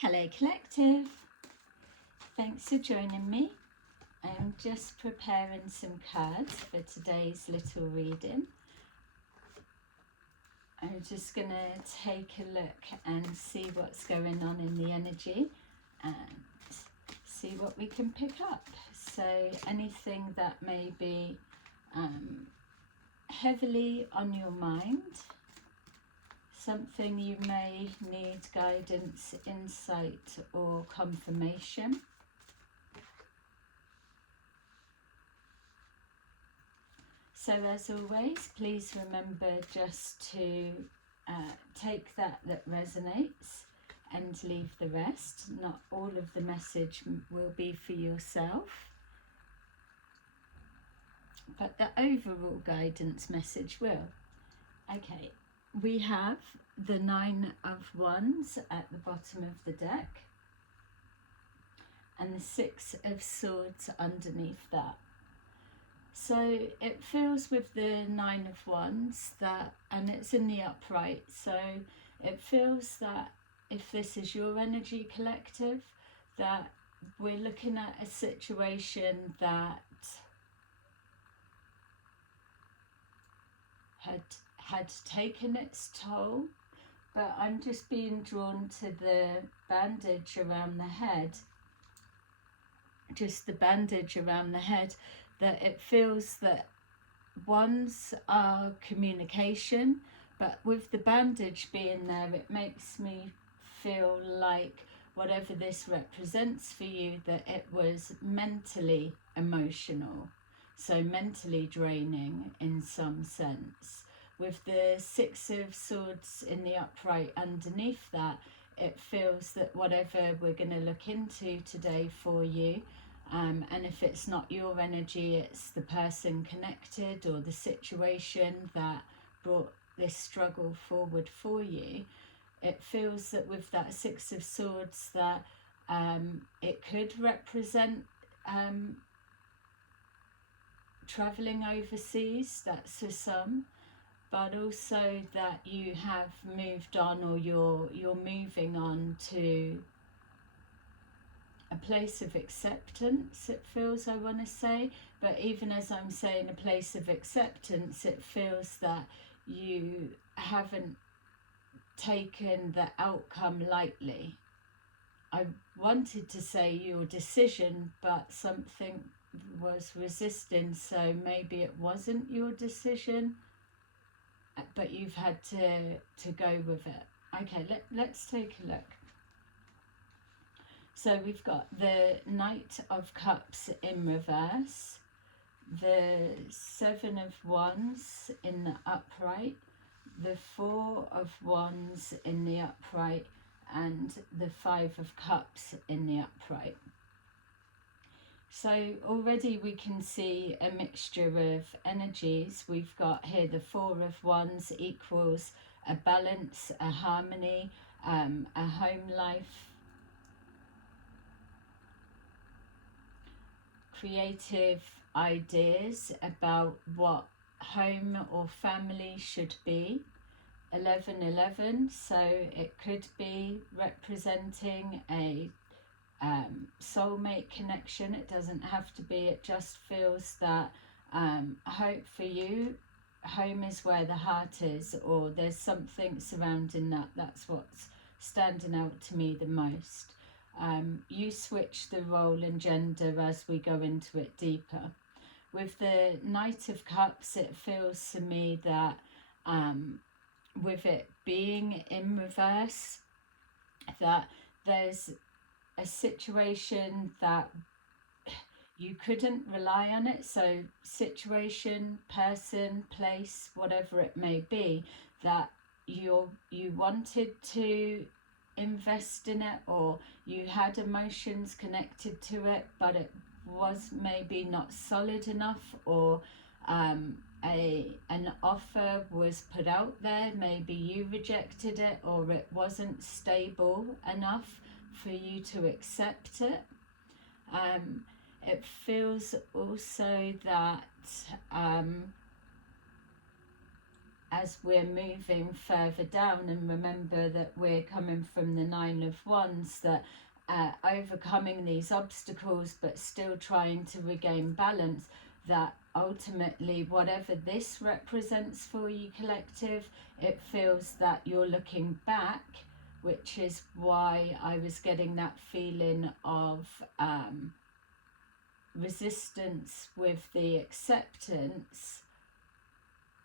Hello Collective, thanks for joining me. I'm just preparing some cards for today's little reading. I'm just going to take a look and see what's going on in the energy and see what we can pick up. So anything that may be heavily on your mind, something you may need guidance, insight or confirmation. So as always, please remember just to take that resonates and leave the rest. Not all of the message will be for yourself, but the overall guidance message will. Okay, we have the Nine of Wands at the bottom of the deck and the Six of Swords underneath that. So it feels with the Nine of Wands that, and it's in the upright, so it feels that if this is your energy collective, that we're looking at a situation that had taken its toll, but I'm just being drawn to the bandage around the head, just the bandage around the head, that it feels that wands are communication, but with the bandage being there, it makes me feel like whatever this represents for you, that it was mentally emotional, so mentally draining in some sense. With the Six of Swords in the upright underneath that, it feels that whatever we're going to look into today for you, and if it's not your energy, it's the person connected or the situation that brought this struggle forward for you. It feels that with that Six of Swords that it could represent travelling overseas, that's for some, but also that you have moved on, or you're moving on to a place of acceptance, it feels, I want to say. But even as I'm saying a place of acceptance, it feels that you haven't taken the outcome lightly. I wanted to say your decision, but something was resisting, so maybe it wasn't your decision, but you've had to go with it. Okay, let's take a look. So we've got the Knight of Cups in reverse, the Seven of Wands in the upright, the Four of Wands in the upright, and the Five of Cups in the upright. So already we can see a mixture of energies. We've got here the Four of Wands equals a balance, a harmony, a home life, creative ideas about what home or family should be. 1111, so it could be representing a soulmate connection. It doesn't have to be, it just feels that hope for you, home is where the heart is, or there's something surrounding that. That's what's standing out to me the most. You switch the role and gender as we go into it deeper. With the Knight of Cups, it feels to me that with it being in reverse, that there's a situation that you couldn't rely on it. So situation, person, place, whatever it may be, that you wanted to invest in it, or you had emotions connected to it, but it was maybe not solid enough, or an offer was put out there, maybe you rejected it, or it wasn't stable enough for you to accept it. It feels also that as we're moving further down, and remember that we're coming from the Nine of Wands, that overcoming these obstacles but still trying to regain balance, that ultimately whatever this represents for you collective, it feels that you're looking back, which is why I was getting that feeling of resistance with the acceptance.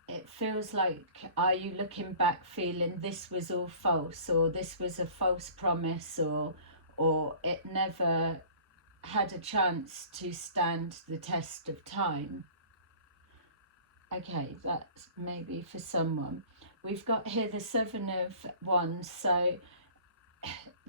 It feels like, are you looking back feeling this was all false, or this was a false promise, or it never had a chance to stand the test of time? Okay, that's maybe for someone. We've got here the Seven of Wands, so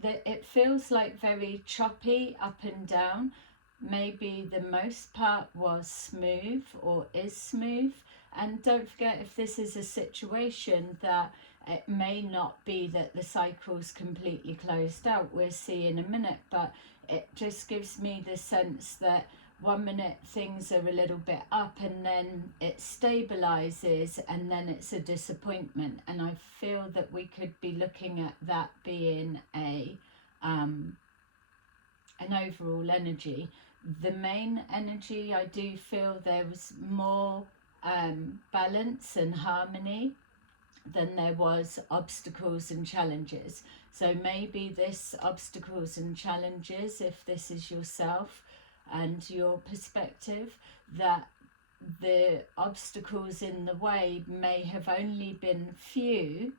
it feels like very choppy up and down. Maybe the most part was smooth or is smooth. And don't forget, if this is a situation that it may not be that the cycle's completely closed out, we'll see in a minute, but it just gives me the sense that 1 minute things are a little bit up and then it stabilizes and then it's a disappointment. And I feel that we could be looking at that being an overall energy. The main energy, I do feel there was more balance and harmony than there was obstacles and challenges. So maybe this obstacles and challenges, if this is yourself and your perspective, that the obstacles in the way may have only been few,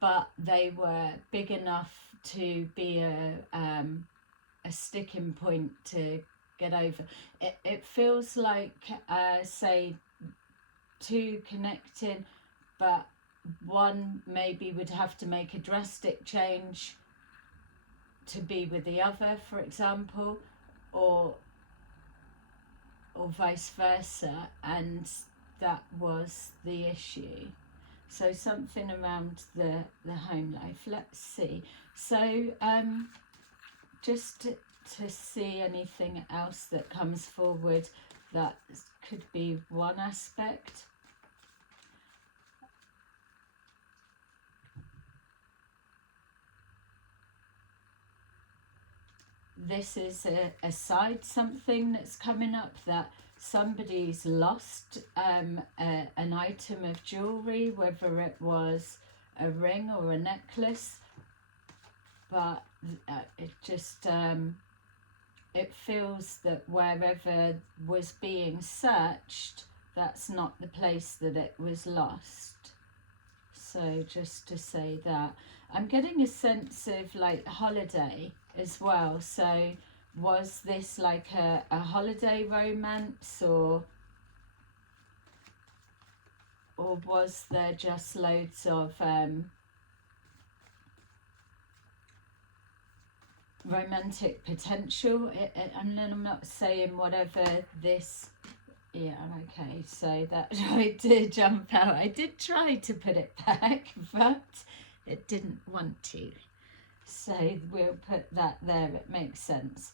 but they were big enough to be a sticking point to get over. It feels like say two connecting, but one maybe would have to make a drastic change to be with the other, for example, or vice versa, and that was the issue. So something around the home life. Let's see. So just to see anything else that comes forward, that could be one aspect. This is a side something that's coming up, that somebody's lost an item of jewellery, whether it was a ring or a necklace, but it just it feels that wherever was being searched, that's not the place that it was lost. So just to say that. I'm getting a sense of like holiday as well. So was this like a holiday romance, or was there just loads of romantic potential? And then I'm not saying whatever this, yeah, okay, so that I did jump out. I did try to put it back, but it didn't want to. So we'll put that there, it makes sense.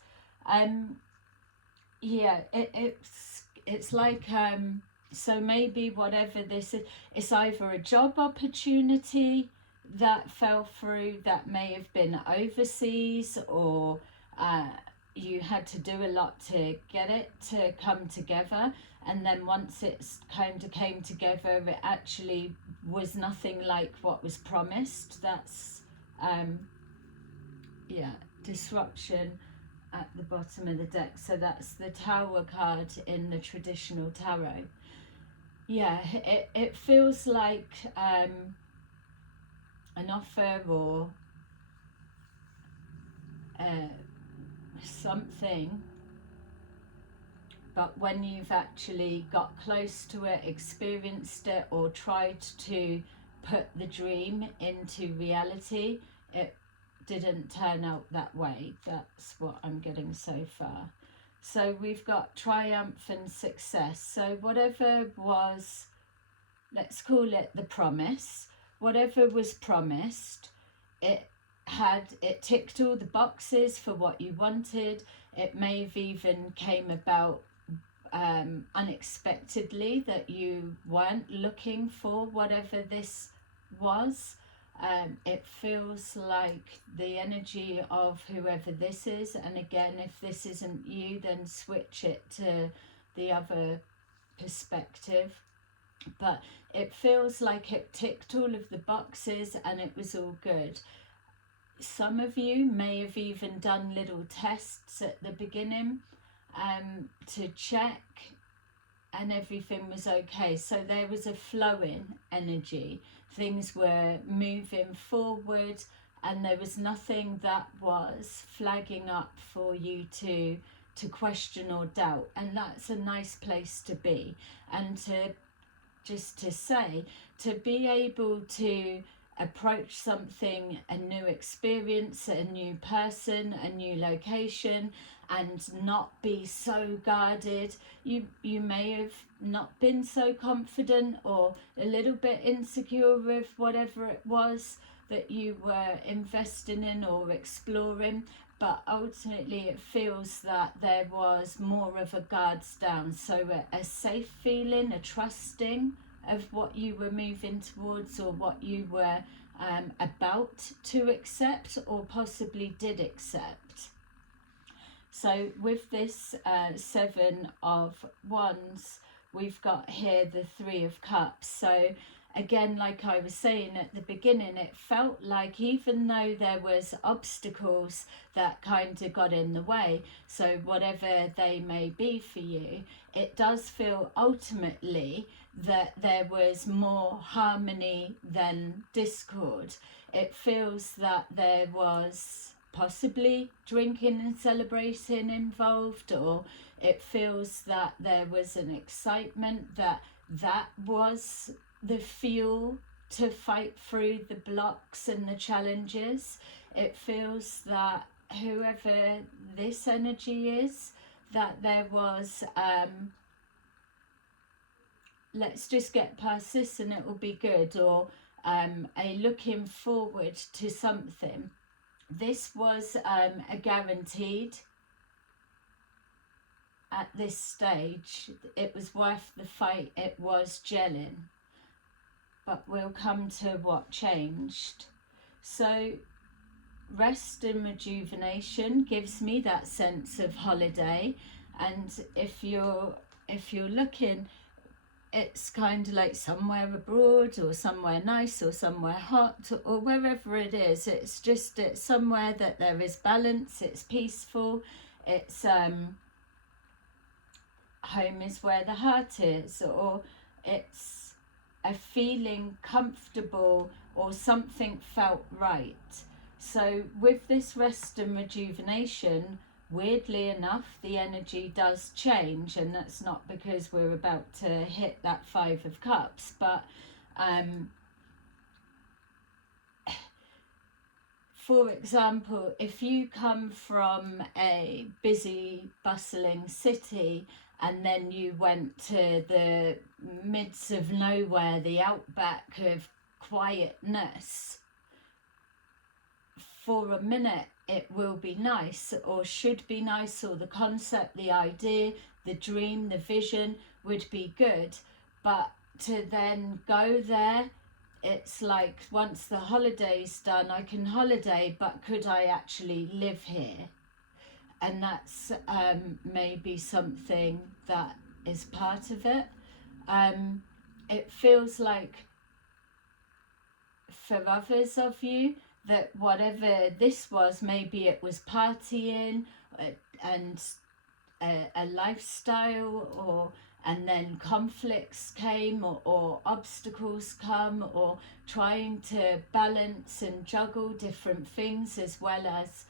Yeah, it's like so maybe whatever this is, it's either a job opportunity that fell through, that may have been overseas, or you had to do a lot to get it to come together, and then once it's kind of came together, it actually was nothing like what was promised. That's yeah, disruption at the bottom of the deck. So that's the Tower card in the traditional tarot. Yeah, it feels like an offer, or something, but when you've actually got close to it, experienced it, or tried to put the dream into reality, it didn't turn out that way. That's what I'm getting so far. So we've got triumph and success. So whatever was, let's call it the promise, whatever was promised, it ticked all the boxes for what you wanted. It may have even came about unexpectedly, that you weren't looking for whatever this was. It feels like the energy of whoever this is, and again, if this isn't you, then switch it to the other perspective. But it feels like it ticked all of the boxes and it was all good. Some of you may have even done little tests at the beginning to check, and everything was okay. So there was a flowing energy. Things were moving forward and there was nothing that was flagging up for you to question or doubt. And that's a nice place to be. And to say, to be able to approach something, a new experience, a new person, a new location, and not be so guarded. You may have not been so confident or a little bit insecure with whatever it was that you were investing in or exploring, but ultimately it feels that there was more of a guards down, so a safe feeling, a trusting of what you were moving towards or what you were about to accept or possibly did accept. So with this 7 of Wands, we've got here the 3 of Cups. So again, like I was saying at the beginning, it felt like even though there was obstacles that kind of got in the way, so whatever they may be for you, it does feel ultimately that there was more harmony than discord. It feels that there was possibly drinking and celebrating involved, or it feels that there was an excitement that was the fuel to fight through the blocks and the challenges. It feels that whoever this energy is, that there was let's just get past this and it will be good, or a looking forward to something. This was a guaranteed at this stage. It was worth the fight, it was gelling. But we'll come to what changed. So rest and rejuvenation gives me that sense of holiday, and if you're looking, it's kind of like somewhere abroad or somewhere nice or somewhere hot or wherever it is. It's somewhere that there is balance, it's peaceful, it's home is where the heart is, or it's a feeling comfortable or something felt right. So with this rest and rejuvenation, weirdly enough, the energy does change, and that's not because we're about to hit that 5 of Cups, but for example, if you come from a busy, bustling city and then you went to the midst of nowhere, the outback of quietness, for a minute it will be nice, or should be nice, or the concept, the idea, the dream, the vision would be good. But to then go there, it's like once the holiday's done, I can holiday, but could I actually live here? And that's maybe something that is part of it. It feels like for others of you, that whatever this was, maybe it was partying and a lifestyle, and then conflicts came, or obstacles come, or trying to balance and juggle different things, as well as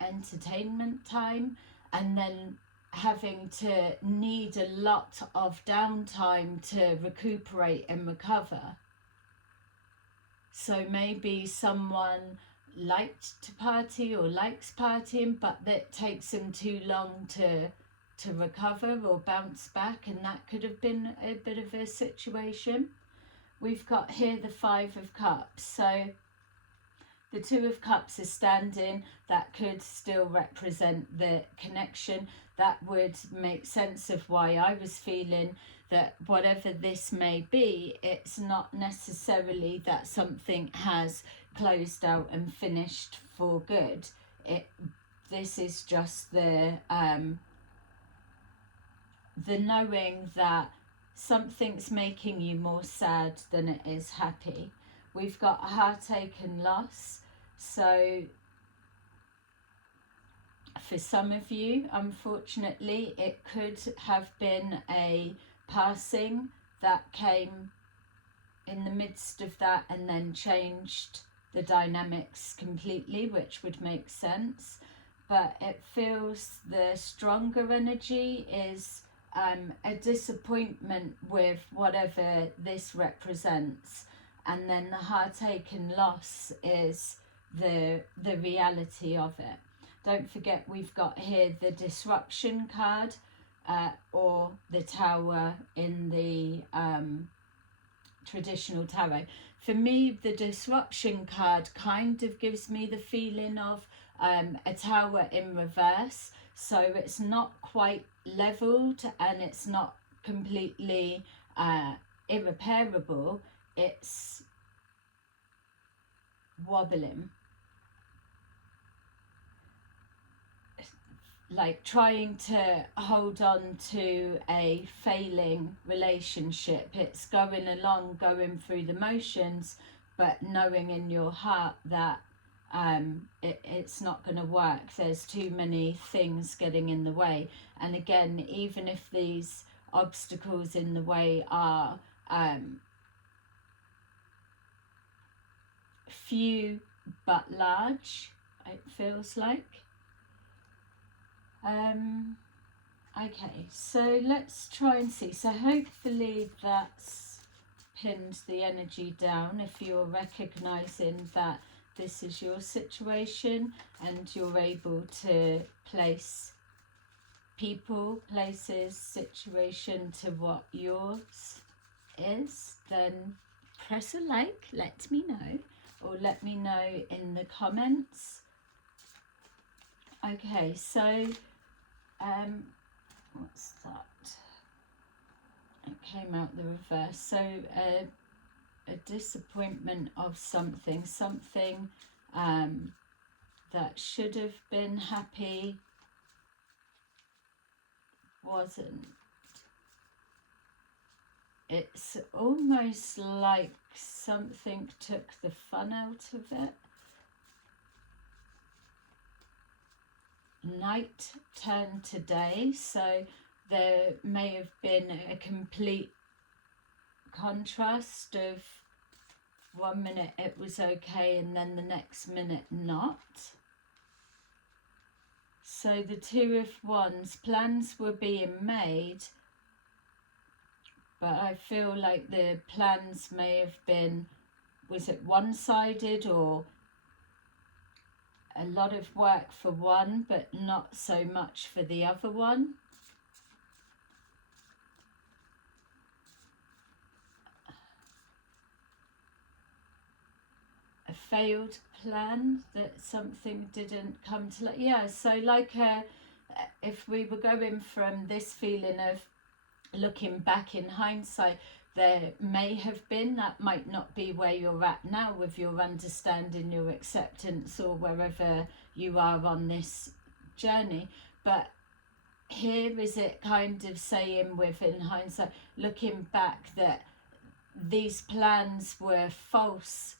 entertainment time, and then having to need a lot of downtime to recuperate and recover. So maybe someone liked to party or likes partying, but that takes them too long to recover or bounce back, and that could have been a bit of a situation. We've got here the 5 of Cups. So the Two of Cups is standing. That could still represent the connection. That would make sense of why I was feeling that whatever this may be, it's not necessarily that something has closed out and finished for good. This is just the knowing that something's making you more sad than it is happy. We've got heartache and loss. So for some of you, unfortunately, it could have been a passing that came in the midst of that and then changed the dynamics completely, which would make sense. But it feels the stronger energy is a disappointment with whatever this represents, and then the heartache and loss is the reality of it. Don't forget, we've got here the disruption card, or the Tower in the traditional tarot. For me, the disruption card kind of gives me the feeling of a tower in reverse. So it's not quite leveled and it's not completely irreparable. It's wobbling, like trying to hold on to a failing relationship. It's going along, going through the motions, but knowing in your heart that it's not going to work. There's too many things getting in the way. And again, even if these obstacles in the way are few but large, it feels like. Okay, so let's try and see. So hopefully that's pinned the energy down. If you're recognizing that this is your situation and you're able to place people, places, situation to what yours is, then press a like, let me know, or let me know in the comments. Okay, so what's that? It came out the reverse. So a disappointment of something that should have been happy wasn't. It's almost like something took the fun out of it. Night turned to day, so there may have been a complete contrast of 1 minute it was okay and then the next minute not. So the Two of Wands, plans were being made, but I feel like the plans may have been, was it one-sided, or a lot of work for one but not so much for the other one. A failed plan, that something didn't come to, yeah, so like if we were going from this feeling of looking back in hindsight, there may have been, that might not be where you're at now with your understanding, your acceptance, or wherever you are on this journey, but here is it kind of saying within hindsight, looking back, that these plans were false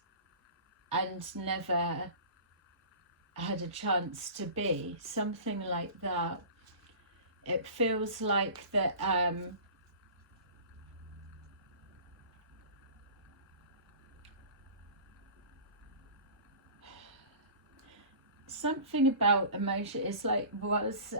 and never had a chance to be, something like that. It feels like that something about emotion is like was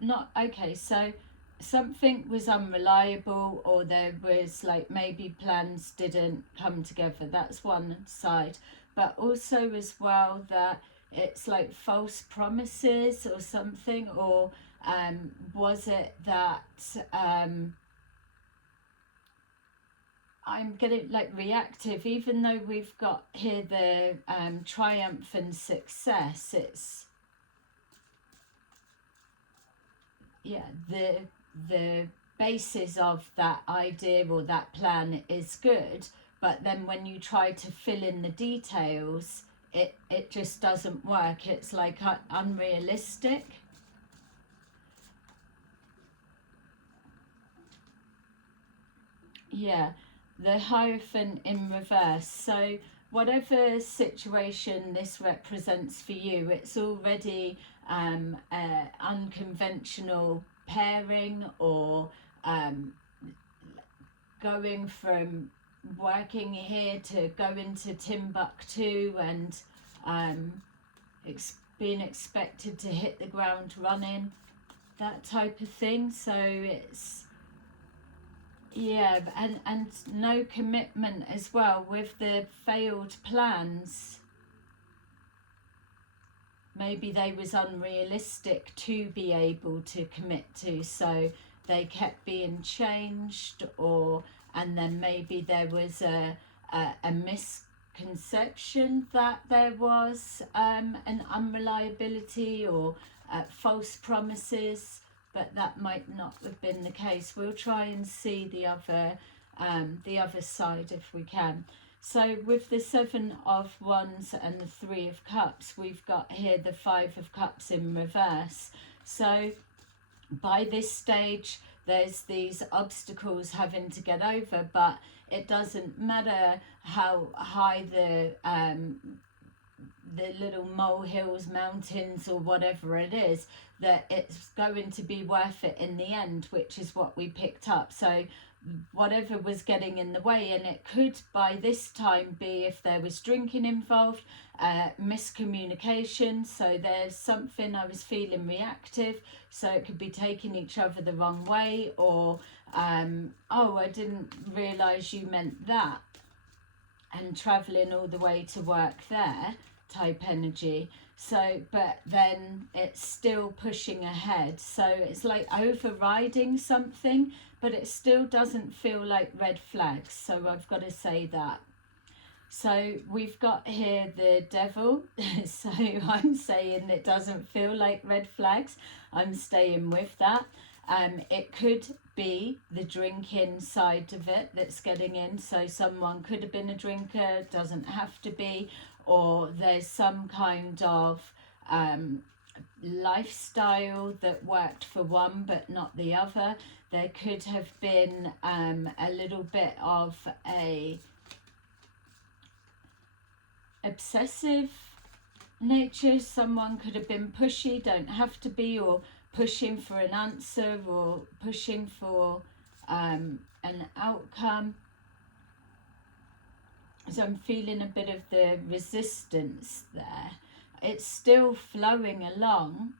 not okay, so something was unreliable, or there was like maybe plans didn't come together. That's one side, but also as well that it's like false promises or something, or was it that I'm getting like reactive, even though we've got here the triumph and success. It's, yeah, the basis of that idea or that plan is good, but then when you try to fill in the details, it just doesn't work. It's like unrealistic. Yeah, the Hierophant in reverse. So whatever situation this represents for you, it's already unconventional pairing, or going from working here to going to Timbuktu and being expected to hit the ground running, that type of thing. So it's, yeah, and no commitment as well with the failed plans. Maybe they was unrealistic to be able to commit to, so they kept being changed, or and then maybe there was a misconception that there was an unreliability or false promises, but that might not have been the case. We'll try and see the other side if we can. So with the Seven of Wands and the Three of Cups, we've got here the Five of Cups in reverse. So by this stage, there's these obstacles having to get over, but it doesn't matter how high the little molehills, mountains, or whatever it is, that it's going to be worth it in the end, which is what we picked up. So whatever was getting in the way, and it could by this time be, if there was drinking involved, miscommunication. So there's something, I was feeling reactive, so it could be taking each other the wrong way, or oh, I didn't realize you meant that, and traveling all the way to work there type energy. So but then it's still pushing ahead, so it's like overriding something, but it still doesn't feel like red flags. So I've got to say that. So we've got here the Devil. So I'm saying it doesn't feel like red flags. I'm staying with that. It could be the drinking side of it that's getting in. So someone could have been a drinker, doesn't have to be, or there's some kind of lifestyle that worked for one but not the other. There could have been a little bit of a obsessive nature. Someone could have been pushy, don't have to be, or pushing for an answer, or pushing for an outcome. So I'm feeling a bit of the resistance there. It's still flowing along,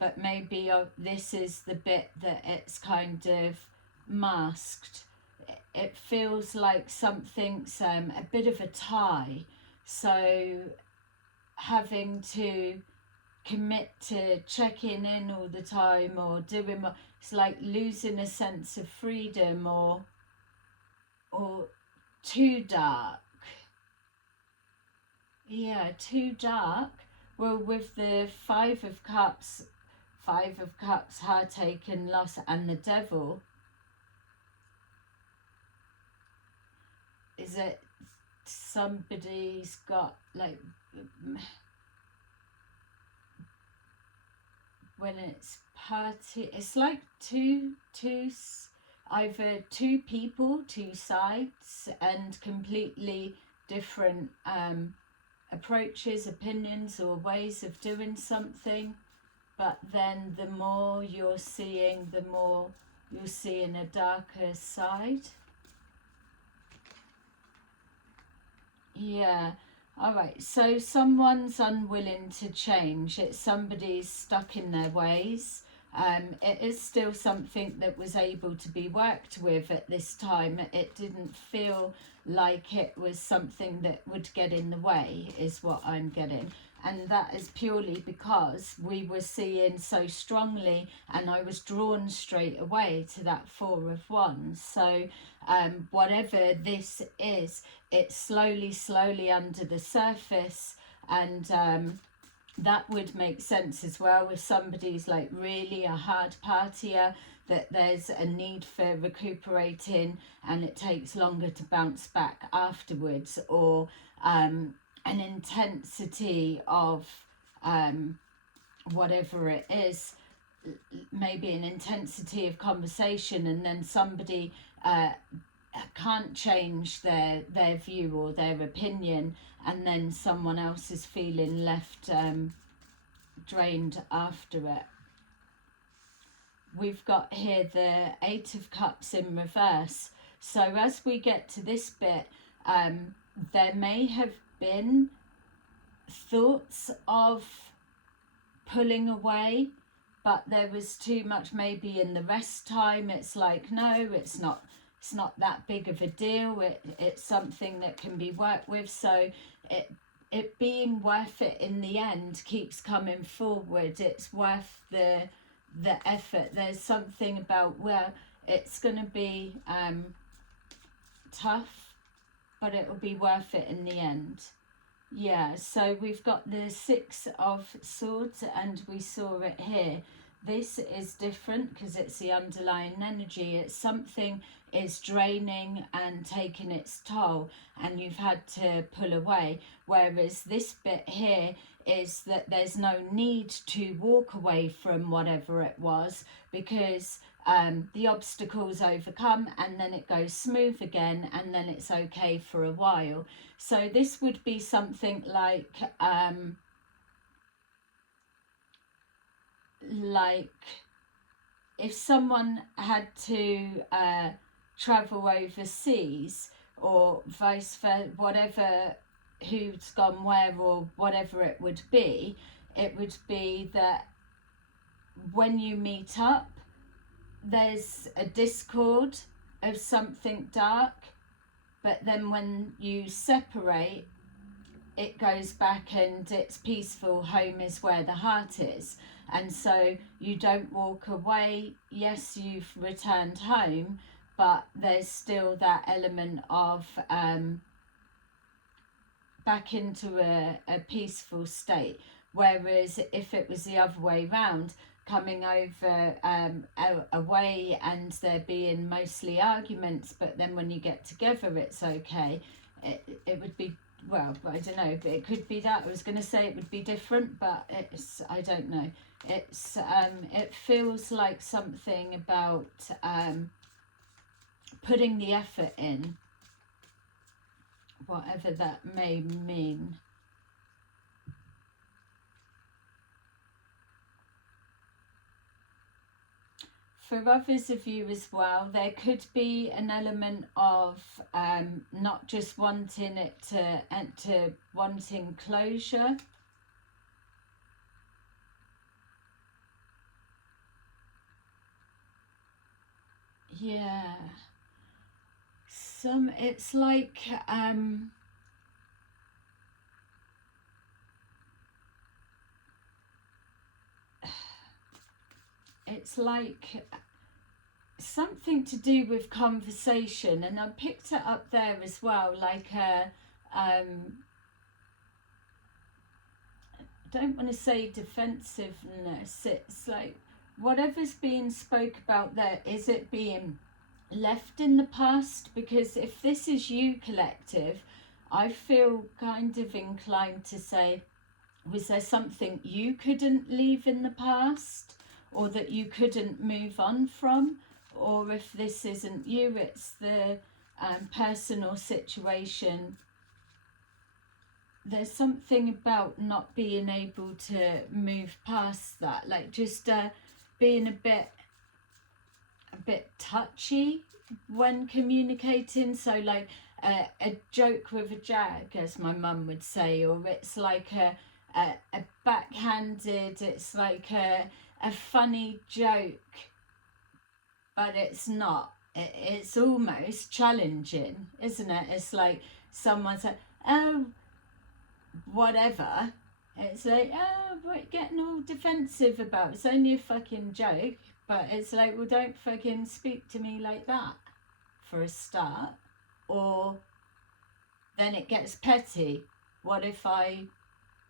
but maybe this is the bit that it's kind of masked. It feels like something's a bit of a tie. So having to commit to checking in all the time, or doing, it's like losing a sense of freedom, or too dark. Yeah, too dark. Well, with the Five of Cups, heartache and loss, and the Devil, is it somebody's got like, when it's party, it's like either two people, two sides, and completely different approaches, opinions, or ways of doing something. But then the more you're seeing, the more you're seeing a darker side. Yeah. All right, so someone's unwilling to change. It's somebody's stuck in their ways. It is still something that was able to be worked with at this time. It didn't feel like it was something that would get in the way, is what I'm getting. and that is purely because we were seeing so strongly, and I was drawn straight away to that Four of Wands. So whatever this is, it's slowly under the surface, and that would make sense as well if somebody's like really a hard partier, that there's a need for recuperating and it takes longer to bounce back afterwards, or an intensity of whatever it is, maybe an intensity of conversation, and then somebody can't change their view or their opinion, and then someone else is feeling left drained after it. We've got here the Eight of Cups in reverse. So as we get to this bit, there may have been thoughts of pulling away, but there was too much maybe in the rest time. It's like, no, it's not that big of a deal. It's something that can be worked with. So it being worth it in the end keeps coming forward. It's worth the effort. There's something about where it's going to be tough, but it will be worth it in the end. Yeah, so we've got the Six of Swords, and we saw it here. This is different because it's the underlying energy. It's something is draining and taking its toll, and you've had to pull away. Whereas this bit here is that there's no need to walk away from whatever it was, because the obstacles overcome, and then it goes smooth again, and then it's okay for a while. So this would be something like if someone had to travel overseas, or vice versa, whatever, who's gone where or whatever it would be that when you meet up, there's a discord of something dark, but then when you separate, it goes back and it's peaceful. Home is where the heart is. And so you don't walk away. Yes, you've returned home, but there's still that element of back into a peaceful state. Whereas if it was the other way round, coming over away and there being mostly arguments, but then when you get together it's okay, it would be, well, I don't know, but it could be that. I was going to say it would be different, but it's, I don't know. It's it feels like something about putting the effort in, whatever that may mean. For others of you as well, there could be an element of not just wanting it to wanting closure. Yeah. It's like it's like something to do with conversation, and I picked it up there as well, like I don't want to say defensiveness. It's like whatever's being spoke about there, is it being left in the past? Because if this is you, collective, I feel kind of inclined to say, was there something you couldn't leave in the past, or that you couldn't move on from? Or if this isn't you, it's the person or situation, there's something about not being able to move past that, like just being a bit touchy when communicating. So like a joke with a jag, as my mum would say, or it's like a backhanded, it's like a funny joke, but it's not. It's almost challenging, isn't it? It's like someone said, oh, whatever, It's like, oh, what getting all defensive about? It's only a fucking joke. But it's like, well, don't fucking speak to me like that for a start. Or then it gets petty. What if I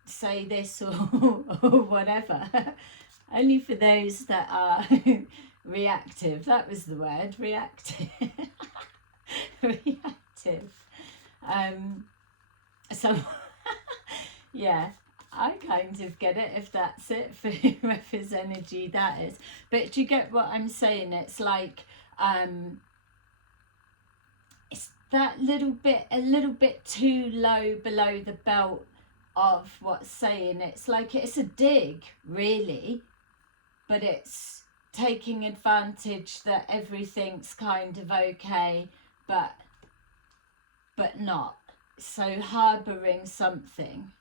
say this or whatever? Only for those that are reactive. That was the word, reactive. Reactive. So, yeah, I kind of get it if that's it for whoever's energy that is. But do you get what I'm saying? It's like, it's that a little bit too low below the belt of what's saying. It's like it's a dig, really, but it's taking advantage that everything's kind of okay, but not. So harbouring something,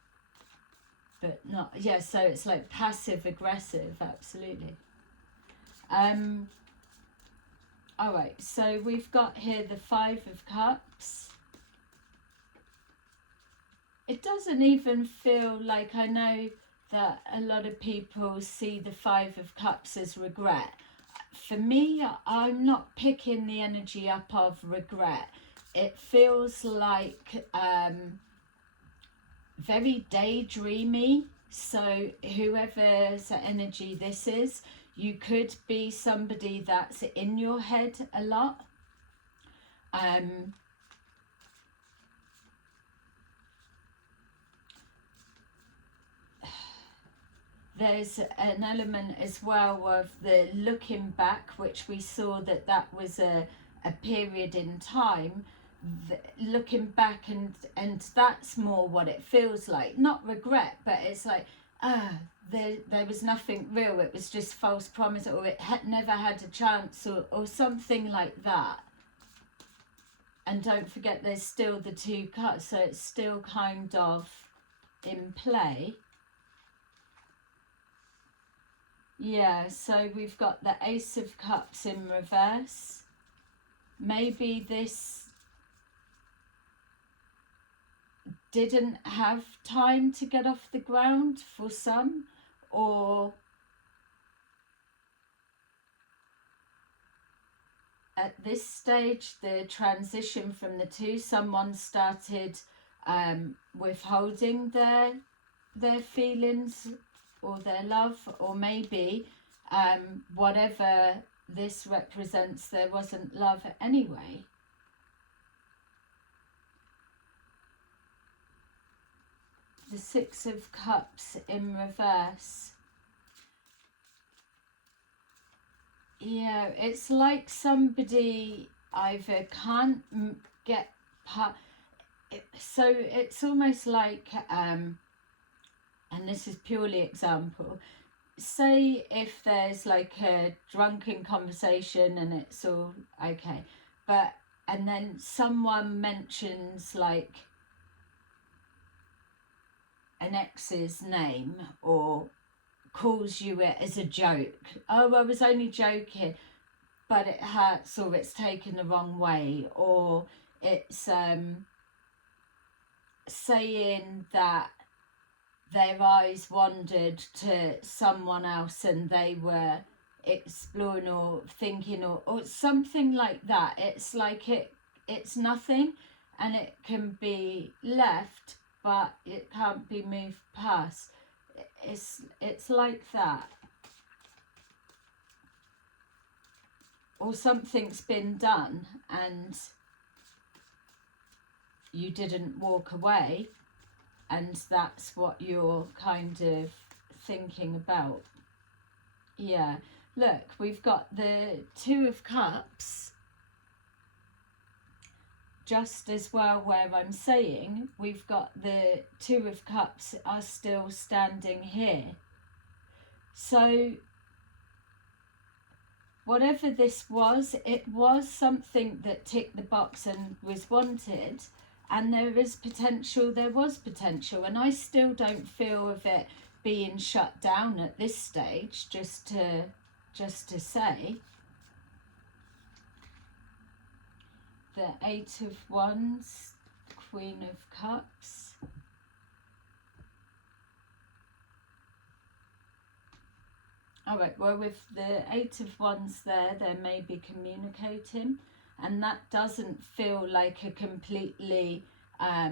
but not. Yeah, so it's like passive aggressive, absolutely. All right, so we've got here the Five of Cups. It doesn't even feel like, I know that a lot of people see the Five of Cups as regret. For me, I'm not picking the energy up of regret. It feels like very daydreamy. So whoever's energy this is, you could be somebody that's in your head a lot. There's an element as well of the looking back, which we saw that was a period in time. Looking back, and that's more what it feels like. Not regret, but it's like, there was nothing real. It was just false promise, or it never had a chance, or something like that. And don't forget, there's still the Two Cups, so it's still kind of in play. Yeah, so we've got the Ace of Cups in reverse. Maybe this didn't have time to get off the ground for some, or at this stage, the transition from the two, someone started withholding their feelings or their love, or maybe whatever this represents, there wasn't love anyway. The Six of Cups in reverse. Yeah, it's like somebody either can't get past. So it's almost like, and this is purely example, say if there's like a drunken conversation and it's all okay, and then someone mentions like an ex's name, or calls you it as a joke. Oh, I was only joking, but it hurts, or it's taken the wrong way, or it's saying that their eyes wandered to someone else and they were exploring or thinking, or something like that. It's like it's nothing, and it can be left, but it can't be moved past. It's like that. Or something's been done and you didn't walk away, and that's what you're kind of thinking about. Yeah, look, we've got the Two of Cups just as well, where I'm saying we've got the Two of Cups are still standing here. So whatever this was, it was something that ticked the box and was wanted, and there was potential, and I still don't feel of it being shut down at this stage, just to say. The Eight of Wands, Queen of Cups. All right, well, with the Eight of Wands there, they may be communicating, and that doesn't feel like a completely a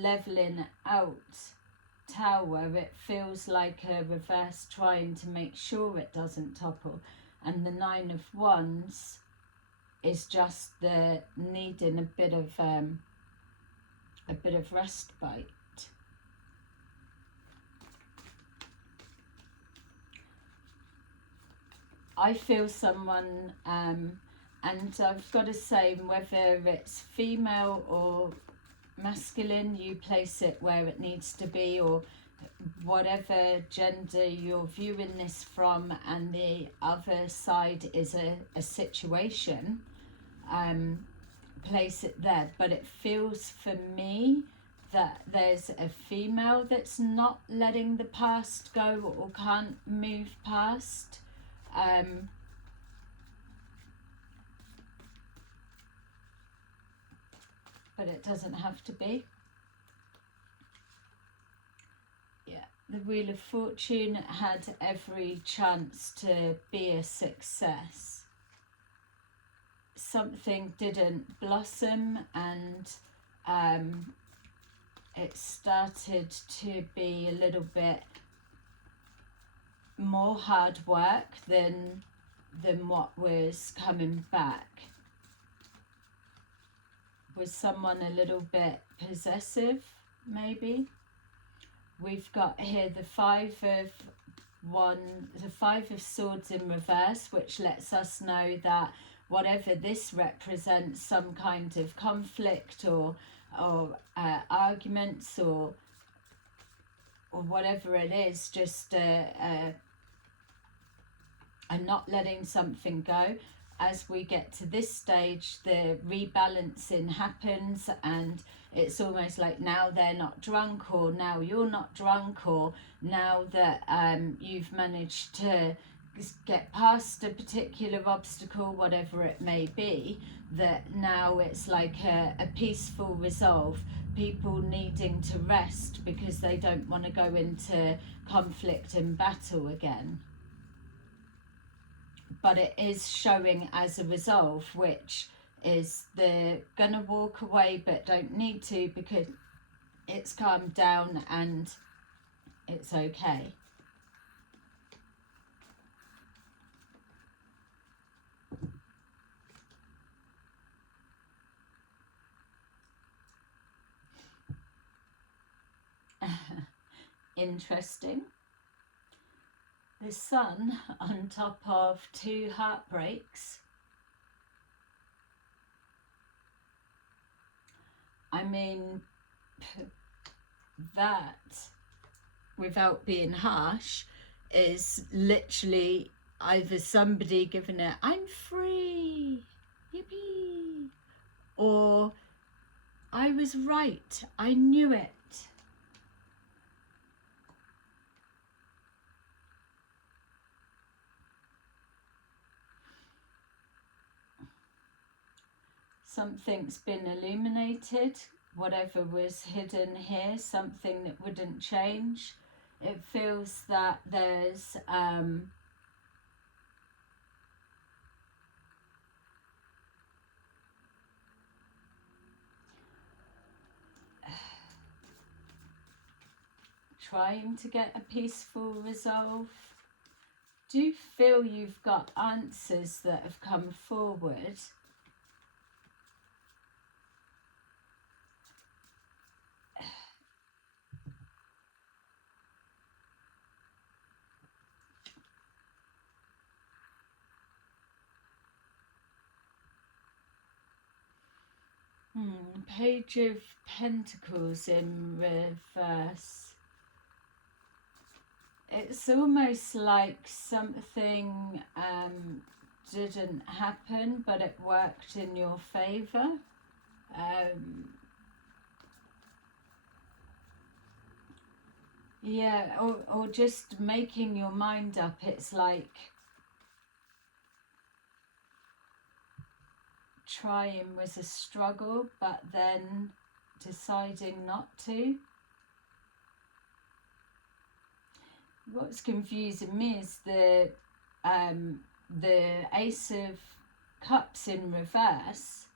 leveling out tower. It feels like a reverse trying to make sure it doesn't topple. And the Nine of Wands is just the needing a bit of respite. I feel someone, and I've got to say, whether it's female or masculine, you place it where it needs to be, or whatever gender you're viewing this from, and the other side is a situation, place it there. But it feels for me that there's a female that's not letting the past go or can't move past. But it doesn't have to be. Yeah, the Wheel of Fortune had every chance to be a success. Something didn't blossom, and it started to be a little bit more hard work than what was coming back. Was someone a little bit possessive, maybe? We've got here the Five of Swords in reverse, which lets us know that whatever this represents, some kind of conflict or arguments or whatever it is, just a not letting something go. As we get to this stage, the rebalancing happens, and it's almost like now they're not drunk, or now you're not drunk, or now that you've managed to get past a particular obstacle, whatever it may be, that now it's like a peaceful resolve. People needing to rest because they don't want to go into conflict and battle again. But it is showing as a resolve, which is they're gonna walk away but don't need to, because it's calmed down and it's okay. Interesting. The Sun on top of two heartbreaks. I mean, that, without being harsh, is literally either somebody giving it, I'm free, yippee, or I was right, I knew it. Something's been illuminated, whatever was hidden here, something that wouldn't change. It feels that there's trying to get a peaceful resolve. Do you feel you've got answers that have come forward? Page of Pentacles in reverse. It's almost like something didn't happen, but it worked in your favour. Yeah, or just making your mind up. It's like trying was a struggle, but then deciding not to. what's confusing me is the Ace of Cups in reverse,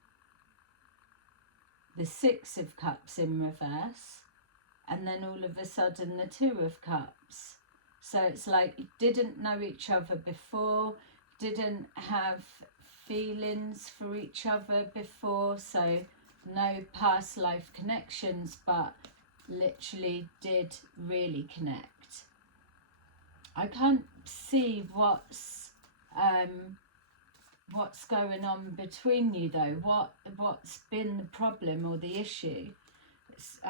the Six of Cups in reverse, and then all of a sudden the Two of Cups. So it's like you didn't know each other before, didn't have feelings for each other before, so no past life connections, but literally did really connect. I can't see what's going on between you though. What's been the problem or the issue?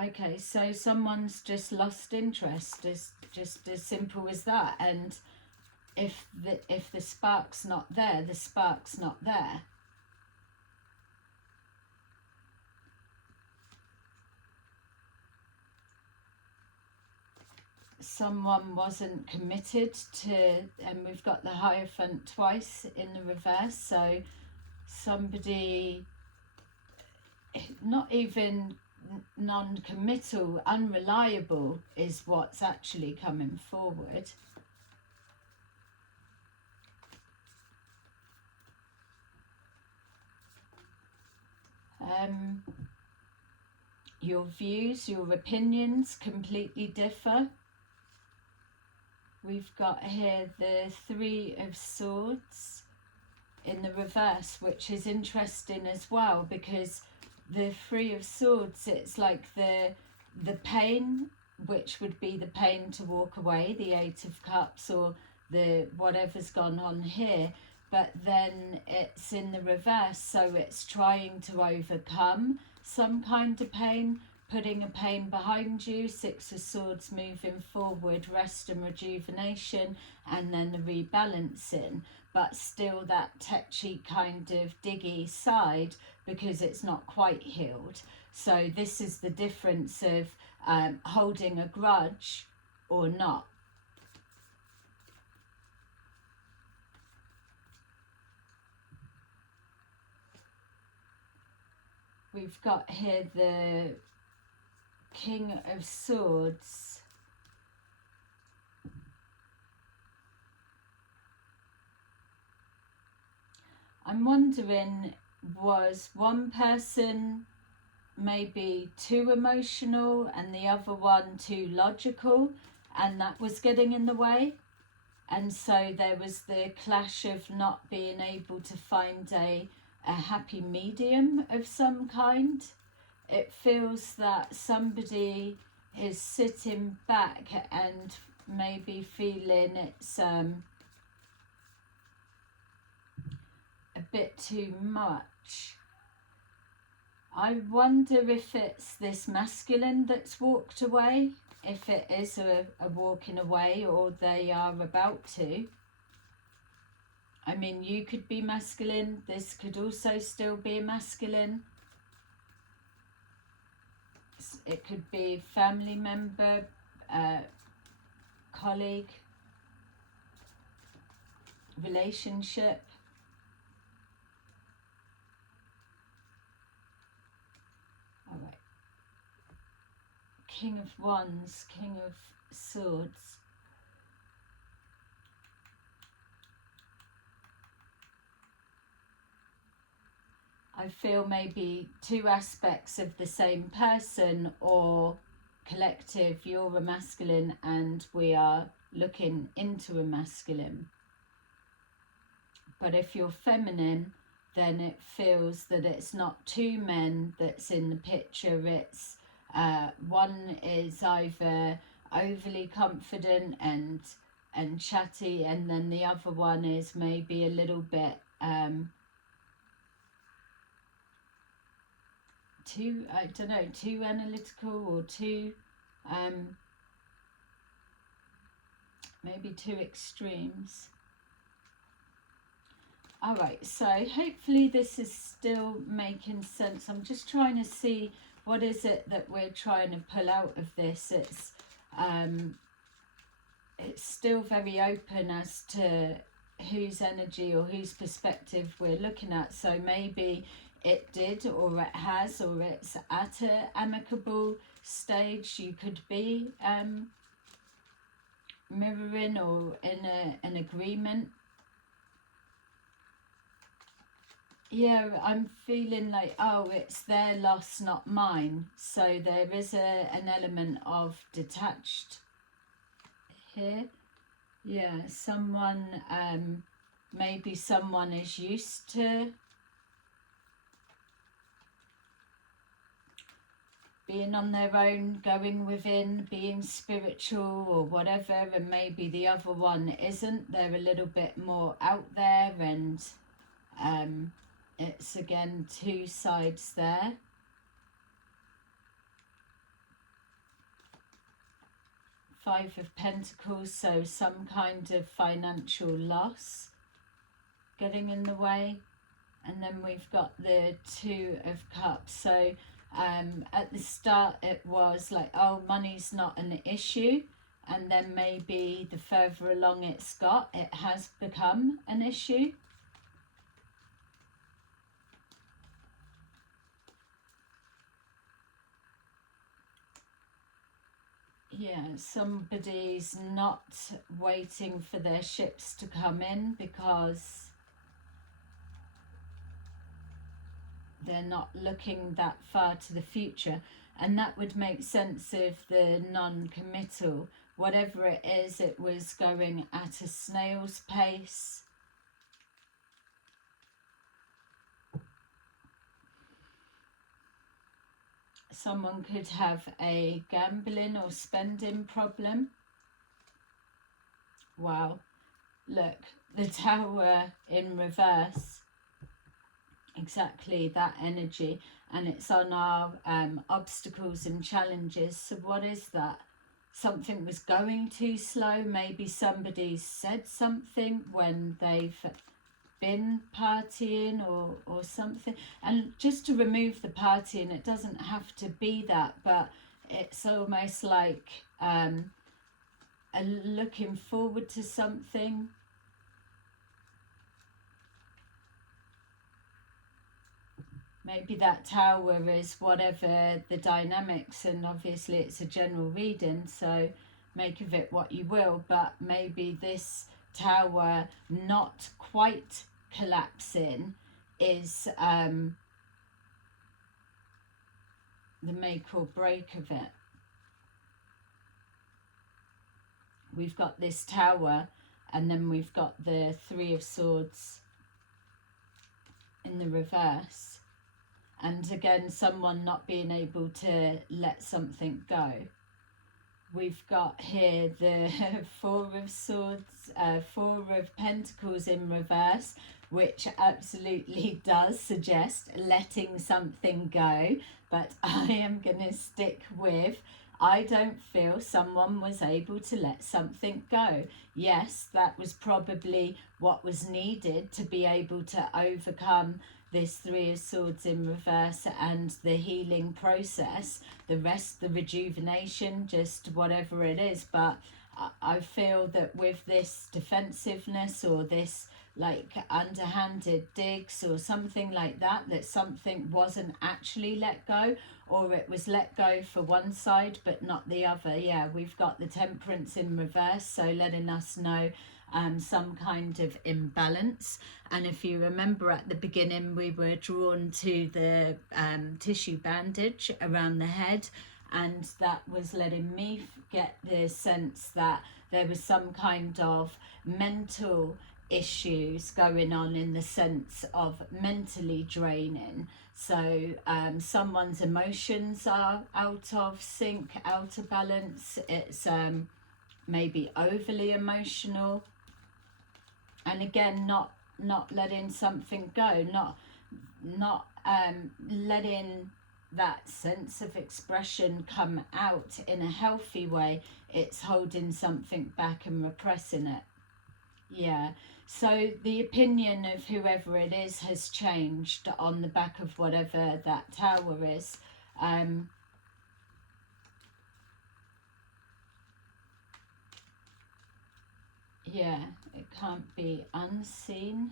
Okay, so someone's just lost interest. It's just as simple as that. And if the spark's not there, the spark's not there. Someone wasn't committed to, and we've got the Hierophant twice in the reverse, so somebody not even non-committal, unreliable is what's actually coming forward. Your views, your opinions completely differ. We've got here the Three of Swords in the reverse, which is interesting as well, because the Three of Swords, it's like the pain, which would be the pain to walk away, the Eight of Cups, or the whatever's gone on here, but then it's in the reverse, so it's trying to overcome some kind of pain, putting a pain behind you. Six of Swords moving forward, rest and rejuvenation, and then the rebalancing, but still that tetchy kind of diggy side, because it's not quite healed. So this is the difference of holding a grudge or not. We've got here the King of Swords. I'm wondering, was one person maybe too emotional and the other one too logical, and that was getting in the way? And so there was the clash of not being able to find a happy medium of some kind. It feels that somebody is sitting back and maybe feeling it's a bit too much. I wonder if it's this masculine that's walked away, if it is a walking away, or they are about to. I mean, you could be masculine, this could also still be masculine. It could be family member, colleague, relationship. All right. King of Wands, King of Swords. I feel maybe two aspects of the same person, or collective. You're a masculine and we are looking into a masculine. But if you're feminine, then it feels that it's not two men that's in the picture. It's one is either overly confident and chatty, and then the other one is maybe a little bit too, I don't know, too analytical, or too maybe two extremes. All right, so hopefully this is still making sense. I'm just trying to see what is it that we're trying to pull out of this. It's still very open as to whose energy or whose perspective we're looking at. So maybe it did, or it has, or it's at an amicable stage. You could be mirroring or in an agreement. Yeah, I'm feeling like, oh, it's their loss, not mine. So there is an element of detached here. Yeah, someone, maybe someone is used to being on their own, going within, being spiritual or whatever, and maybe the other one isn't. They're a little bit more out there, and it's again two sides there. Five of Pentacles, so some kind of financial loss getting in the way. And then we've got the Two of Cups. So at the start it was like, oh, money's not an issue. And then maybe the further along it's got, it has become an issue. Yeah, somebody's not waiting for their ships to come in because they're not looking that far to the future. And that would make sense of the non-committal. Whatever it is, it was going at a snail's pace. Someone could have a gambling or spending problem. Wow. Look, the Tower in reverse. Exactly that energy. And it's on our obstacles and challenges. So what is that? Something was going too slow. Maybe somebody said something when they've been partying or something. And just to remove the partying, it doesn't have to be that, but it's almost like looking forward to something. Maybe that Tower is whatever the dynamics, and obviously it's a general reading, so make of it what you will, but maybe this Tower not quite collapsing is the make or break of it. We've got this Tower, and then we've got the Three of Swords in the reverse. And again, someone not being able to let something go. We've got here the Four of Swords, Four of Pentacles in reverse, which absolutely does suggest letting something go. But I am going to stick with, I don't feel someone was able to let something go. Yes, that was probably what was needed to be able to overcome this Three of Swords in reverse and the healing process, the rest, the rejuvenation, just whatever it is. But I feel that with this defensiveness or this like underhanded digs or something like that, that something wasn't actually let go, or it was let go for one side but not the other. Yeah, we've got the Temperance in reverse, so letting us know some kind of imbalance. And if you remember at the beginning, we were drawn to the tissue bandage around the head, and that was letting me get the sense that there was some kind of mental issues going on, in the sense of mentally draining. So someone's emotions are out of sync, out of balance. It's maybe overly emotional, and again not letting something go, not letting that sense of expression come out in a healthy way. It's holding something back and repressing it. Yeah, so the opinion of whoever it is has changed on the back of whatever that Tower is. Yeah, it can't be unseen.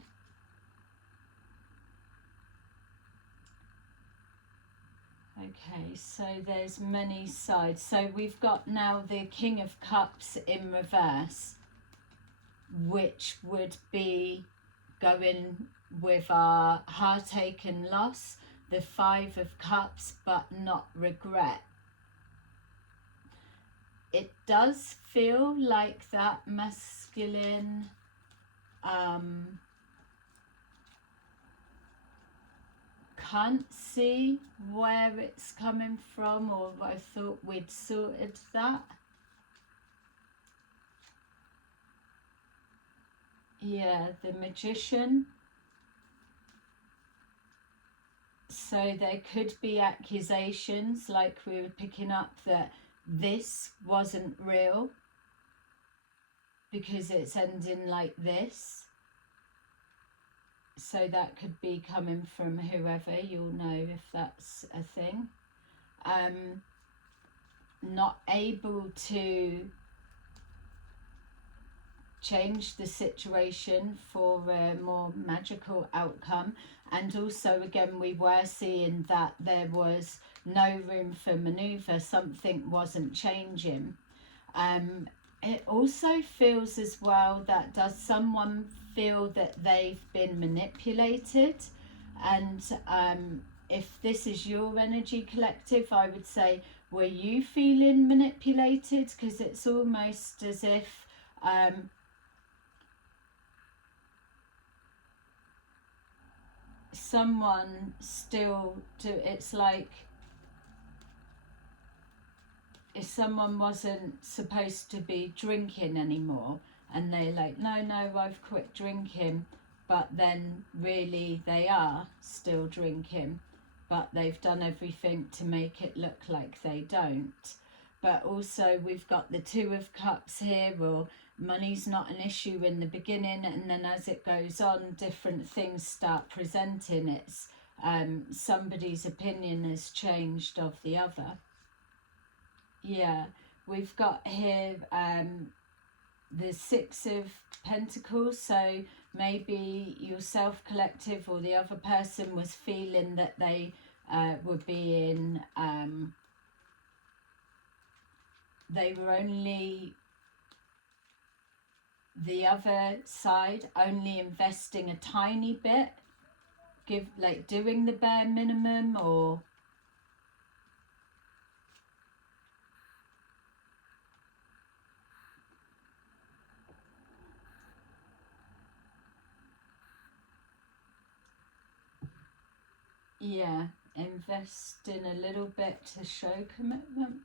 Okay, so there's many sides. So we've got now the King of Cups in reverse, which would be going with our heartache and loss. The Five of Cups, but not regret. It does feel like that masculine can't see where it's coming from, or I thought we'd sorted that. Yeah, the Magician. So there could be accusations, like we were picking up, that this wasn't real because it's ending like this. So that could be coming from whoever, you'll know if that's a thing. Not able to change the situation for a more magical outcome. And also, again, we were seeing that there was no room for maneuver. Something wasn't changing. It also feels as well that does someone feel that they've been manipulated? And if this is your energy collective, I would say, were you feeling manipulated? Because it's almost as if someone still it's like if someone wasn't supposed to be drinking anymore and they're like, no, I've quit drinking, but then really they are still drinking, but they've done everything to make it look like they don't. But also we've got the Two of Cups here, or money's not an issue in the beginning, and then as it goes on, different things start presenting. It's somebody's opinion has changed of the other. Yeah, we've got here the Six of Pentacles, so maybe yourself collective or the other person was feeling that they were being they were only, the other side only investing a tiny bit, doing the bare minimum, or yeah, investing a little bit to show commitment.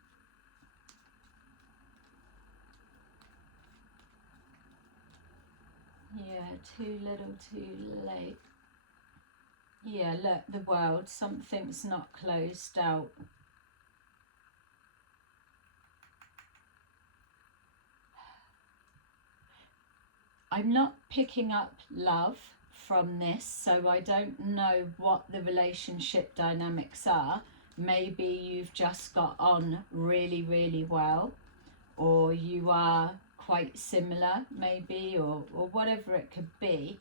Yeah, too little, too late. Yeah, look, the world, something's not closed out. I'm not picking up love from this, so I don't know what the relationship dynamics are. Maybe you've just got on really, really well, or you are quite similar, maybe, or whatever it could be.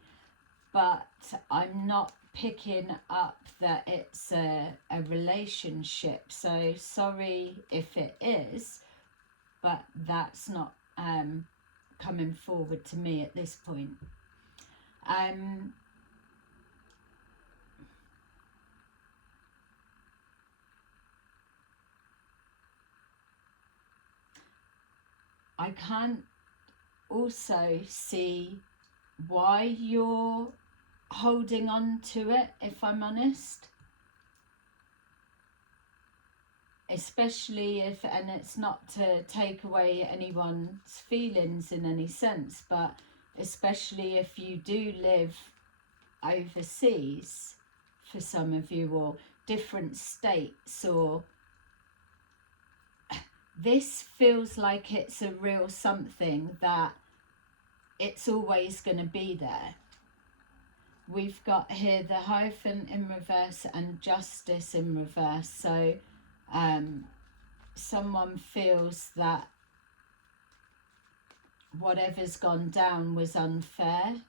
But I'm not picking up that it's a relationship. So sorry if it is, but that's not coming forward to me at this point. I can't also see why you're holding on to it, if I'm honest. Especially if, and it's not to take away anyone's feelings in any sense, but especially if you do live overseas, for some of you, or different states, or this feels like it's a real something that it's always going to be there. We've got here the Hierophant in reverse and Justice in reverse. So someone feels that whatever's gone down was unfair.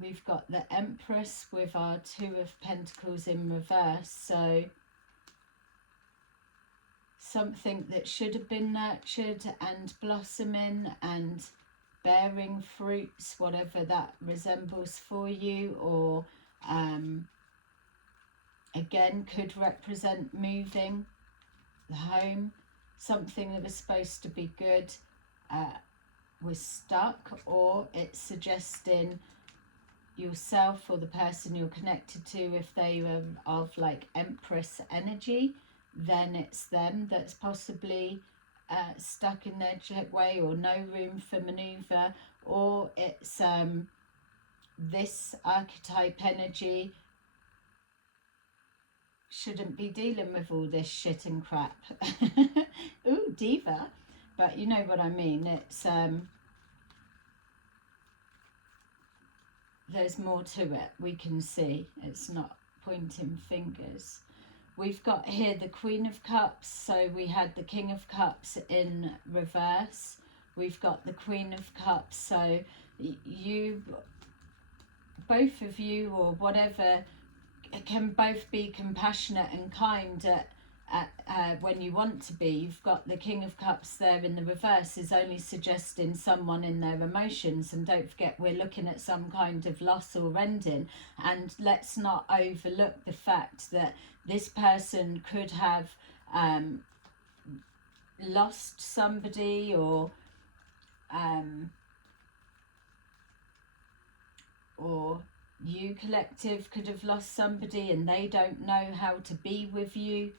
we've got the Empress with our Two of Pentacles in reverse. So something that should have been nurtured and blossoming and bearing fruits, whatever that resembles for you, or again could represent moving the home. Something that was supposed to be good was stuck, or it's suggesting yourself or the person you're connected to, if they were of like Empress energy, then it's them that's possibly stuck in their way or no room for maneuver, or it's this archetype energy shouldn't be dealing with all this shit and crap. Ooh, diva. But you know what I mean. It's there's more to it. We can see it's not pointing fingers. We've got here the Queen of Cups, so we had the King of Cups in reverse. We've got the Queen of Cups, so you, both of you or whatever, can both be compassionate and kind when you want to be. You've got the King of Cups there in the reverse is only suggesting someone in their emotions, and don't forget we're looking at some kind of loss or ending, and let's not overlook the fact that this person could have lost somebody, or you collective could have lost somebody and they don't know how to be with you,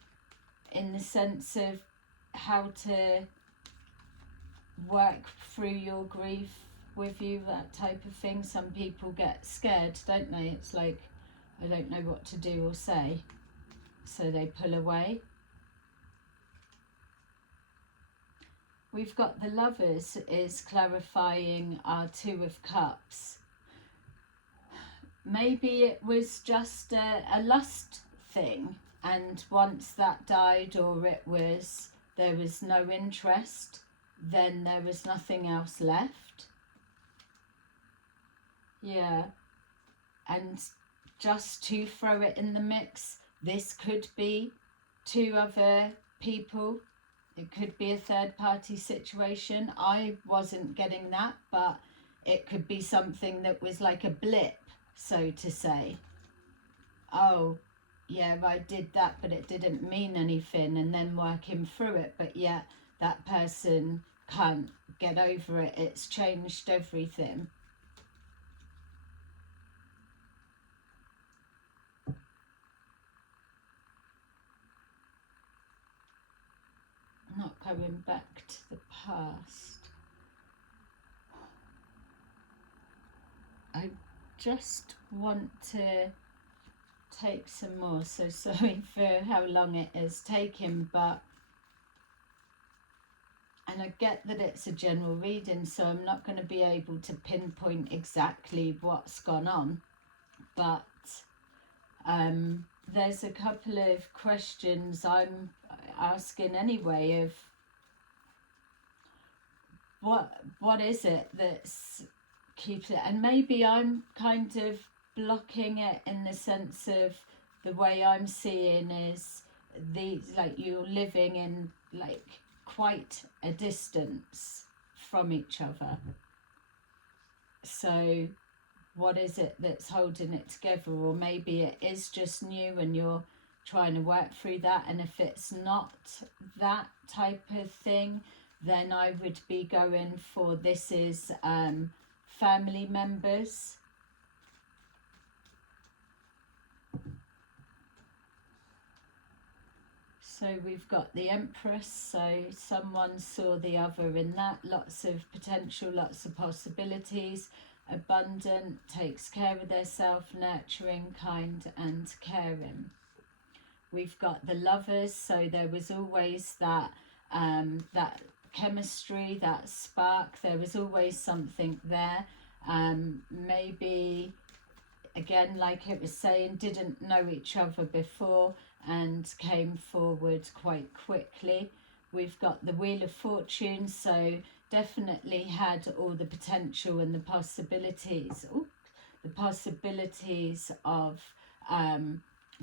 in the sense of how to work through your grief with you, that type of thing. Some people get scared, don't they? It's like, I don't know what to do or say, so they pull away. We've got the Lovers is clarifying our Two of Cups. Maybe it was just a lust thing, and once that died, or there was no interest, then there was nothing else left. Yeah. And just to throw it in the mix, this could be two other people. It could be a third party situation. I wasn't getting that, but it could be something that was like a blip, so to say. Oh, yeah, I did that, but it didn't mean anything, and then working through it, but yet that person can't get over it. It's changed everything. Not going back to the past. I just want to take some more, so sorry for how long it is taking, but, and I get that it's a general reading, so I'm not going to be able to pinpoint exactly what's gone on, but there's a couple of questions I'm asking anyway, of what is it that's keeps it, and maybe I'm kind of blocking it, in the sense of the way I'm seeing is these, like, you're living in like quite a distance from each other. So what is it that's holding it together? Or maybe it is just new and you're trying to work through that, and if it's not that type of thing, then I would be going for, this is family members. So we've got the Empress, so someone saw the other in that. Lots of potential, lots of possibilities. Abundant, takes care of theirself, nurturing, kind and caring. We've got the Lovers, so there was always that that chemistry, that spark. There was always something there. Maybe, again, like it was saying, didn't know each other before and came forward quite quickly. We've got the Wheel of Fortune, so definitely had all the potential and the possibilities. Ooh, the possibilities of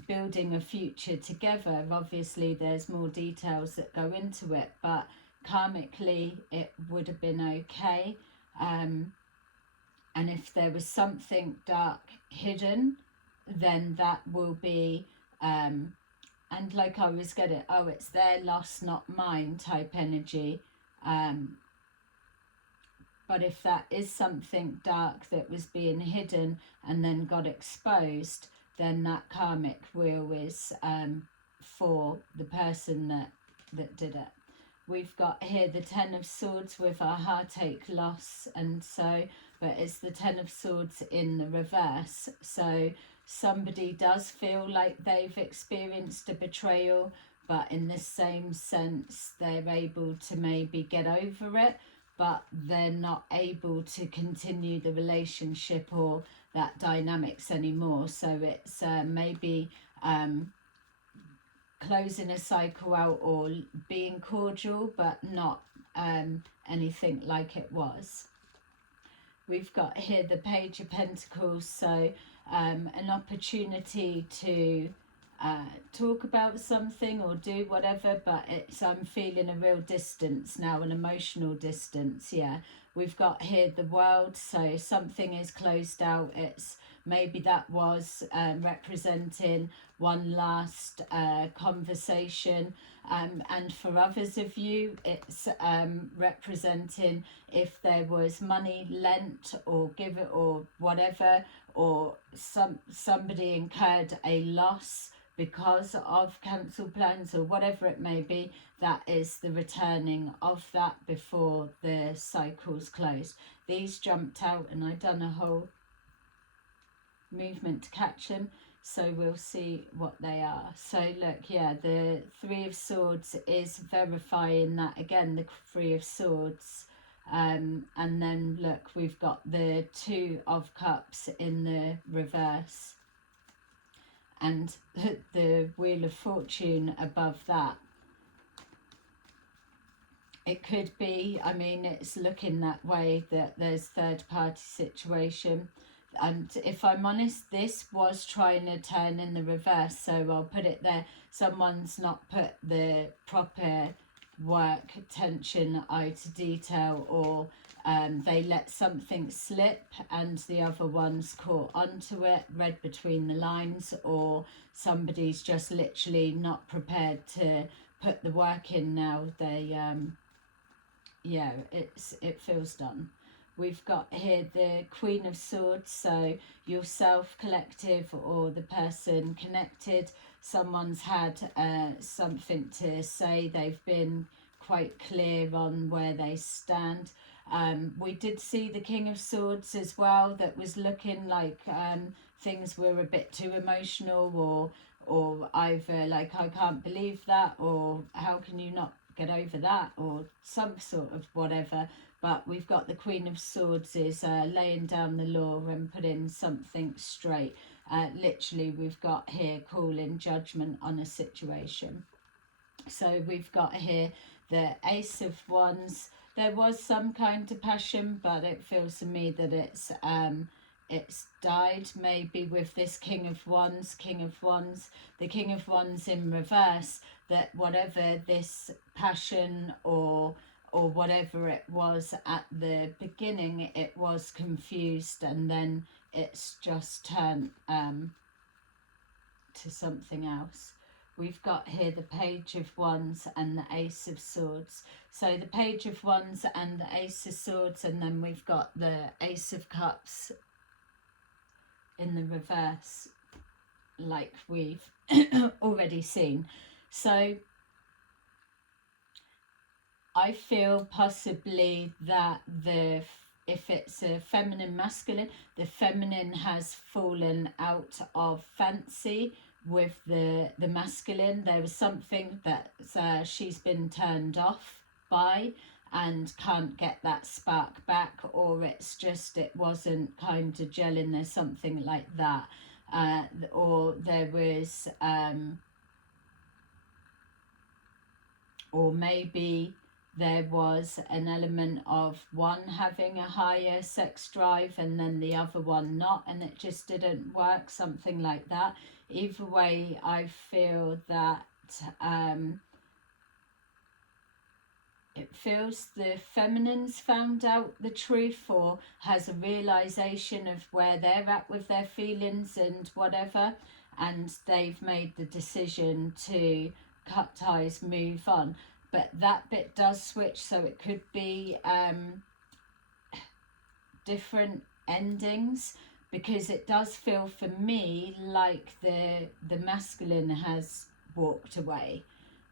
building a future together. Obviously there's more details that go into it, but karmically it would have been okay. And if there was something dark hidden, then that will be and like I was getting, oh, it's their loss, not mine type energy. But if that is something dark that was being hidden and then got exposed, then that karmic wheel is for the person that did it. We've got here the Ten of Swords with our heartache, loss, and so, but it's the Ten of Swords in the reverse. So somebody does feel like they've experienced a betrayal, but in the same sense, they're able to maybe get over it, but they're not able to continue the relationship or that dynamics anymore. So it's maybe closing a cycle out or being cordial, but not anything like it was. We've got here the Page of Pentacles, so an opportunity to talk about something or do whatever, but it's I'm feeling a real distance now, an emotional distance. Yeah, we've got here the World, so something is closed out. It's maybe that was representing one last conversation, and for others of you it's representing if there was money lent or given or whatever, or somebody incurred a loss because of cancelled plans or whatever it may be. That is the returning of that before the cycle's closed. These jumped out and I've done a whole movement to catch them, so we'll see what they are. So look, yeah, the Three of Swords is verifying that again, the Three of Swords. And then look, we've got the Two of Cups in the reverse, and the Wheel of Fortune above that. It could be, I mean, it's looking that way, that there's third party situation. And if I'm honest, this was trying to turn in the reverse, so I'll put it there. Someone's not put the proper work, attention, eye to detail, or they let something slip and the other one's caught onto it, read between the lines, or somebody's just literally not prepared to put the work in now. They yeah, it feels done. We've got here the Queen of Swords, so yourself, collective, or the person connected. Someone's had something to say. They've been quite clear on where they stand. We did see the King of Swords as well, that was looking like things were a bit too emotional, or either like, I can't believe that, or how can you not get over that, or some sort of whatever. But we've got the Queen of Swords is laying down the law and putting something straight. Literally, we've got here calling judgment on a situation. So we've got here the Ace of Wands. There was some kind of passion, but it feels to me that it's died maybe with this King of Wands. The King of Wands in reverse, that whatever this passion or whatever it was at the beginning, it was confused, and then it's just turned to something else. We've got here the Page of Wands and the Ace of Swords. So the Page of Wands and the Ace of Swords, and then we've got the Ace of Cups in the reverse, like we've already seen. So I feel possibly that if it's a feminine masculine, the feminine has fallen out of fancy with the masculine. There was something that she's been turned off by and can't get that spark back, or it's just it wasn't kind of gelling. There's something like that, or there was or maybe there was an element of one having a higher sex drive and then the other one not, and it just didn't work, something like that. Either way, I feel that it feels the feminine's found out the truth, or has a realization of where they're at with their feelings and whatever, and they've made the decision to cut ties, move on. But that bit does switch, so it could be different endings, because it does feel for me like the masculine has walked away.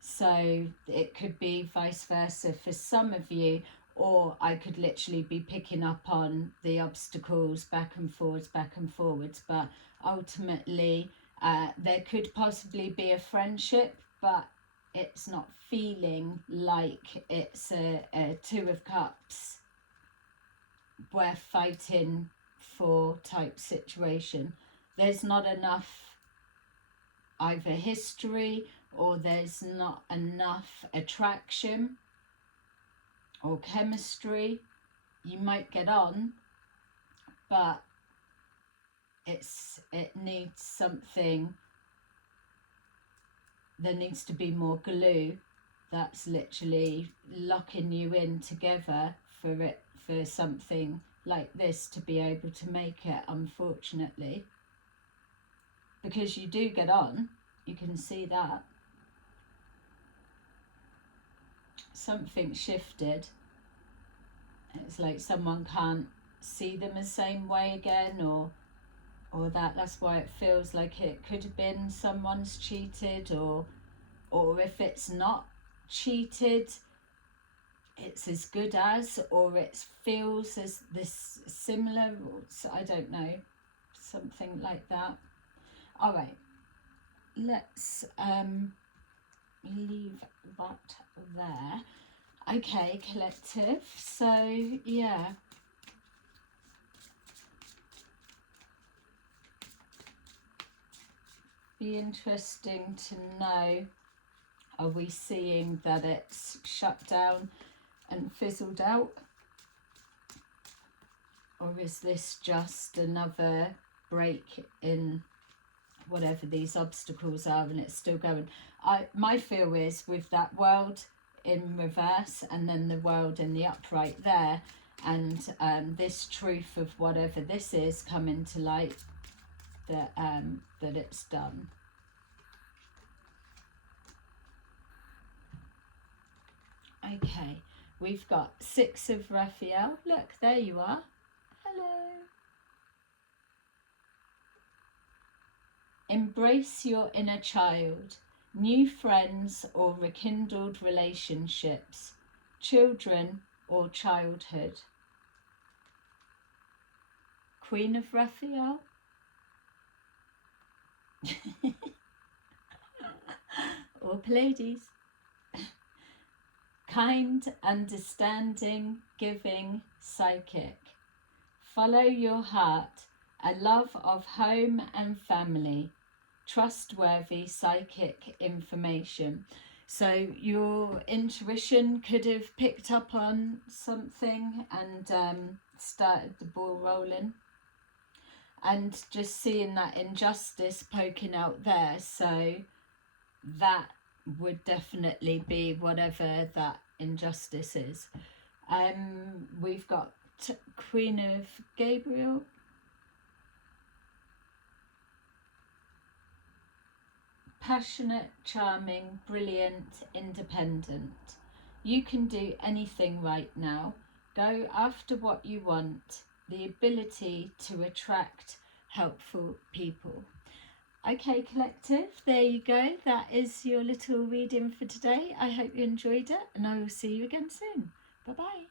So it could be vice versa for some of you, or I could literally be picking up on the obstacles back and forwards. But ultimately, there could possibly be a friendship, but it's not feeling like it's a Two of Cups, we're fighting for type situation. There's not enough either history, or there's not enough attraction or chemistry. You might get on, but it needs something. There needs to be more glue that's literally locking you in together for something like this to be able to make it, unfortunately. Because you do get on, you can see that. Something shifted. It's like someone can't see them the same way again, or that's why it feels like it could have been someone's cheated, or if it's not cheated, it's as good as, or it feels as this similar, I don't know, something like that. All right, let's leave that there. Okay, collective. So yeah, be interesting to know, are we seeing that it's shut down and fizzled out, or is this just another break in whatever these obstacles are and it's still going? My feel is with that world in reverse and then the world in the upright there, and this truth of whatever this is coming to light, that it's done. Okay, we've got Six of Raphael. Look, there you are. Hello. Embrace your inner child, new friends or rekindled relationships, children or childhood. Queen of Raphael. Or Pleiades. Kind, understanding, giving, psychic. Follow your heart, a love of home and family, trustworthy psychic information. So your intuition could have picked up on something and started the ball rolling. And just seeing that injustice poking out there, so that would definitely be whatever that injustice is. We've got Queen of Gabriel. Passionate, charming, brilliant, independent. You can do anything right now. Go after what you want. The ability to attract helpful people. Okay, collective, there you go. That is your little reading for today. I hope you enjoyed it, and I will see you again soon. Bye-bye.